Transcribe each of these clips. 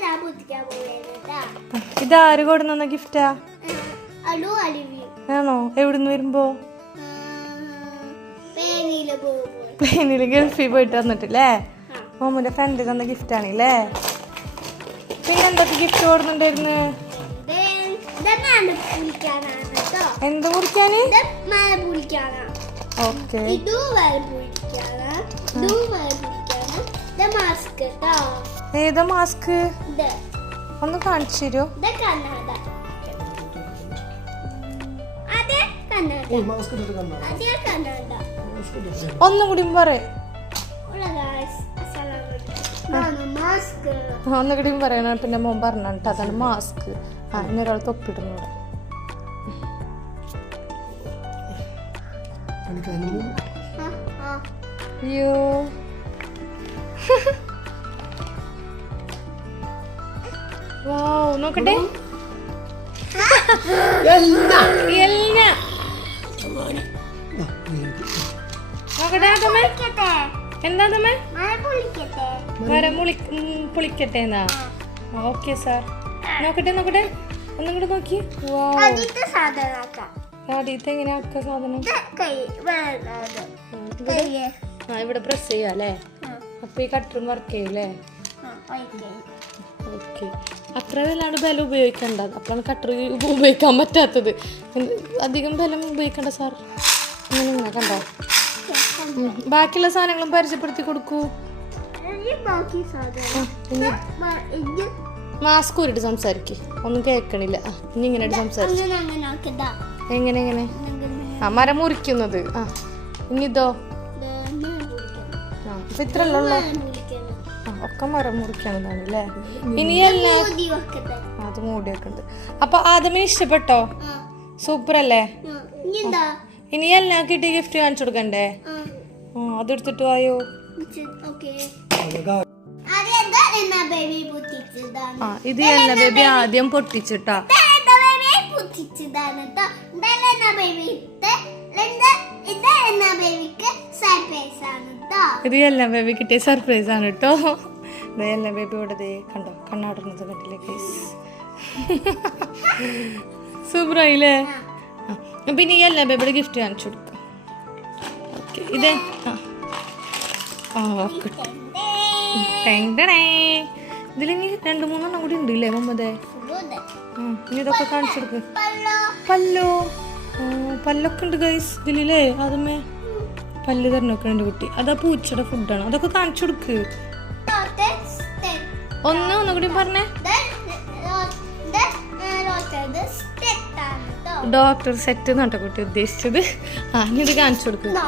ഞാൻ ആര് കൊടുന്ന ഗിഫ്റ്റാ ആണോ? എവിടുന്ന് വരുമ്പോ? പ്ലെയിനിൽ ഗൾഫിൽ പോയിട്ട് വന്നിട്ടില്ലേ മോമുന്റെ ഫ്രണ്ട് തന്ന ഗിഫ്റ്റ് ആണല്ലേ പിന്നെ എന്തൊക്കെ ഗിഫ്റ്റ് കൊടുക്കുന്നുണ്ടായിരുന്നു എന്ത് ഇത് പുളിക്കാനാ. ഓക്കെ. ഇതും ഇതും ഇത് മാസ്ക് കേട്ടോ ഏതാ മാസ്ക്? ഒന്ന് കാണിച്ചു തരുമോ ഒന്നും കൂടി പറ. ഉള്ള ഗായ്സ് അസ്സലാമു മാസ്ക്. ഒന്നും കൂടി പറയണം പിന്നെ മോൻ പറഞ്ഞിട്ട് അതാണ് മാസ്ക്. ആ ഇനി ഒരാൾ തൊപ്പിടുന്നൂടെ അയ്യോ. നോക്കട്ടെ. എന്താ തമ്മ മരം പുളിക്കട്ടെ എന്നാ? ഓക്കെ സാർ നോക്കട്ടെ നോക്കട്ടെ. ഒന്നും കൂടെ നോക്കി ആദ്യത്തെ എങ്ങനെ ആക്ക സാധനം? ആ, ഇവിടെ? ആ ഇവിടെ പ്രസ് ചെയ്യാം അല്ലേ? അപ്പൊ ഈ കട്ടറും വർക്ക് ചെയ്യൂലേ ഓക്കെ അത്ര വല്ലാണ്ട് ബലം ഉപയോഗിക്കേണ്ടത്. അപ്പോഴാണ് കട്ടർ ഉപയോഗിക്കാൻ പറ്റാത്തത്. അധികം ബലം ഉപയോഗിക്കണ്ട സാർ ഇങ്ങനെ കണ്ടോ? ബാക്കിയുള്ള സാധനങ്ങളും പരിചയപ്പെടുത്തി കൊടുക്കൂ. മാസ്ക് ഊരിട്ട് സംസാരിക്ക്. ഒന്നും കേൾക്കണില്ല. ഇനി ഇങ്ങനെ സംസാരിച്ചു അങ്ങനെ അങ്ങനെ എങ്ങനെ എങ്ങനെ? ആ മരം മുറിക്കുന്നത്. ആ ഇനി ഇതോ? ആ ഇപ്പൊ ഒക്കെ മരം മുറിക്കണതാണ് അല്ലേ ഇനിയല്ല അത് മൂടിയൊക്കെ ഉണ്ട് അപ്പൊ ആദ്യമേ ഇഷ്ടപ്പെട്ടോ? സൂപ്പർ അല്ലേ ഇനിയല്ല ഇനി എല്ലാം കിട്ടിയ ഗിഫ്റ്റ് കാണിച്ചു കൊടുക്കണ്ടേ? ആ. അതെടുത്തിട്ട് വായോ? എന്നാ ആ ഇത് എല്ല ബേബി ആദ്യം പൊട്ടിച്ചിട്ടാ. ബേബി പൊട്ടിച്ചതാണ് കേട്ടോ ഇതല്ല എന്നാ ബേബി ഇത് ഇത് ഇത് എന്നാ ബേബിക്ക് സർപ്രൈസ് ആണ് കേട്ടോ ഇത് എല്ലാം ബേബി കിട്ടിയ സർപ്രൈസ് ആണ് കേട്ടോ എല്ലാം ബേബിയോടെ ദേ കണ്ടോ? കണ്ണാടുന്നത് കണ്ടില്ലേ? കേസ് സൂപ്പറായില്ലേ? പിന്നെ ഈ അല്ല ബേബിയുടെ ഗിഫ്റ്റ് കാണിച്ചു കൊടുക്കാം. ഓക്കെ ഇതേ ആ. കിട്ടും ഇതിലിനി രണ്ട് മൂന്നെണ്ണം കൂടി ഉണ്ട് ഇല്ലേ മമ്മതേ ഇനി ഇതൊക്കെ കാണിച്ചു കൊടുക്ക്. പല്ലോ. പല്ലൊക്കെ ഉണ്ട് ഗൈസ് ഇതിലേ അതുമേ പല്ല് തരണൊക്കെ ഉണ്ട് കുട്ടി. അതാ പൂച്ചയുടെ ഫുഡാണ് അതൊക്കെ കാണിച്ചു കൊടുക്ക്. ഒന്ന് ഒന്നുകൂടി പറഞ്ഞേ. ഡോക്ടർ സെറ്റ് എന്നാട്ടോ കുട്ടി ഉദ്ദേശിച്ചത്. ആ ഇത് കാണിച്ചു കൊടുക്കുക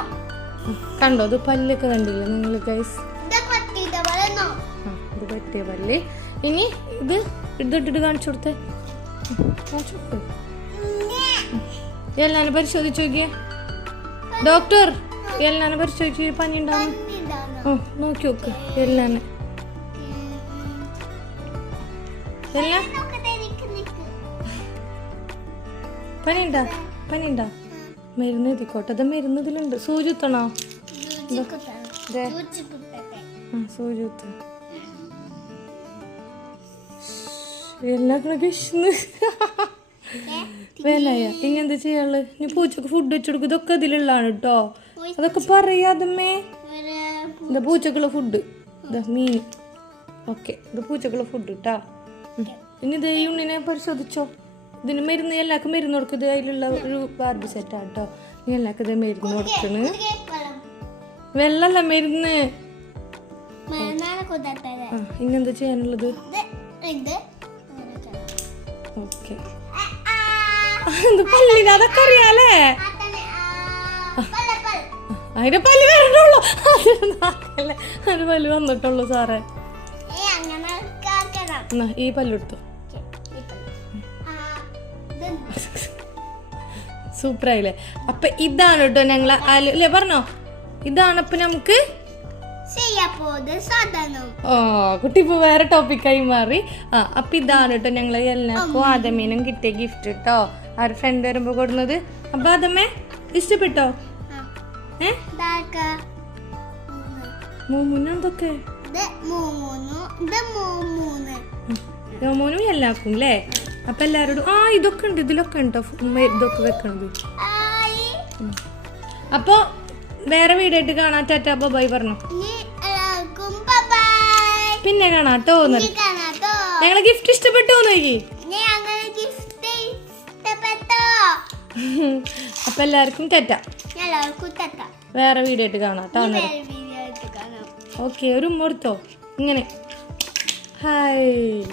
കണ്ടോ അത് പല്ലൊക്കെ കണ്ടില്ലേ നിങ്ങൾ ഗൈസ് ഇത് പറ്റിയ പല്ല്. ഇനി ഇത് ഇതിട്ടിട്ട് കാണിച്ചു കൊടുത്തേ. കാണിച്ചു കൊടുക്ക്. എല്ലാനും പരിശോധിച്ചു നോക്കിയേ. ഡോക്ടർ എല്ലാനും പരിശോധിച്ചു പനി ഉണ്ടാവും ഓ നോക്കി നോക്ക്. എല്ലാനെ എല്ലാം പനിയുണ്ടാ? പനിയുണ്ടാ? മരുന്ന് എഴുതിക്കോട്ടെ. അത് മരുന്ന് ഇതിലുണ്ട് വിഷ്ണു വേലായ ഇങ്ങനെന്താ ചെയ്യാൾ ഇനി പൂച്ചക്ക് ഫുഡ് വെച്ചെടുക്കും ഇതൊക്കെ ഇതിലുള്ളതാണ് കേട്ടോ അതൊക്കെ പറയാതമ്മേ ഇതാ പൂച്ചക്കുള്ള ഫുഡ് ഇതാ മീൻ. ഓക്കെ. ഇത് പൂച്ചക്കുള്ള ഫുഡ് കേട്ടാ ഇനി ഇത് ഉണ്ണിനെ പരിശോധിച്ചോ. ഇതിന് മരുന്ന് എല്ലാവർക്കും മരുന്ന് കൊടുക്കും. ഇത് അതിലുള്ള ഒരു ബാർബി സെറ്റാ കേട്ടോ നീ എല്ലാവർക്കും ഇത് മരുന്ന് കൊടുക്കണ്. വെള്ളല്ല മരുന്ന്. ഇന്നെന്താ ഇനി ചെയ്യാനുള്ളത്? ഓക്കെ. ഇത് പല്ലിന്? അതൊക്കെ അറിയാലേ? അതിന്റെ പല്ല്. വരണുള്ളൂ. അതിന് നാക്കല്ലേ അതിന് പല്ല് വന്നിട്ടുള്ളൂ സാറേ. എന്നാ ഈ പല്ലെടുത്തു. സൂപ്പറായില്ലേ? അപ്പൊ ഇതാണ് കേട്ടോ ഞങ്ങൾ അല്ലേ പറഞ്ഞോ? ഇതാണ് അപ്പൊ നമുക്ക്? ഓ കുട്ടി ഇപ്പൊ വേറെ ടോപ്പിക്കായി മാറി. ആ അപ്പൊ ഇതാണ് കേട്ടോ ഞങ്ങൾ എല്ലാവർക്കും ആദമീനും കിട്ടിയ ഗിഫ്റ്റ് കേട്ടോ. ആ ഒരു ഫ്രണ്ട് വരുമ്പോ കൊടുന്നത്? അപ്പൊ ആദമേ ഇഷ്ടപ്പെട്ടോ? ഏ? മൂന്നിനെന്തൊക്കെ യോമോനും എല്ലാവർക്കും അല്ലേ അപ്പൊ എല്ലാരോടും ആ ഇതൊക്കെ ഉണ്ട് ഇതിലൊക്കെ ഉണ്ടോ ഇതൊക്കെ വെക്കണത്. അപ്പൊ വേറെ വീഡിയോ ആയിട്ട് കാണാൻ അപ്പൊ ബൈ പറഞ്ഞു. പിന്നെ കാണാട്ടോ ഞങ്ങളെ ഗിഫ്റ്റ് ഇഷ്ടപ്പെട്ടു നോക്കി അപ്പൊ എല്ലാവർക്കും തെറ്റ വേറെ വീഡിയോ ആയിട്ട് കാണാം കേട്ടോ ഓക്കെ ഒരു മുഹൂർത്തോ. ഇങ്ങനെ. ഹായ്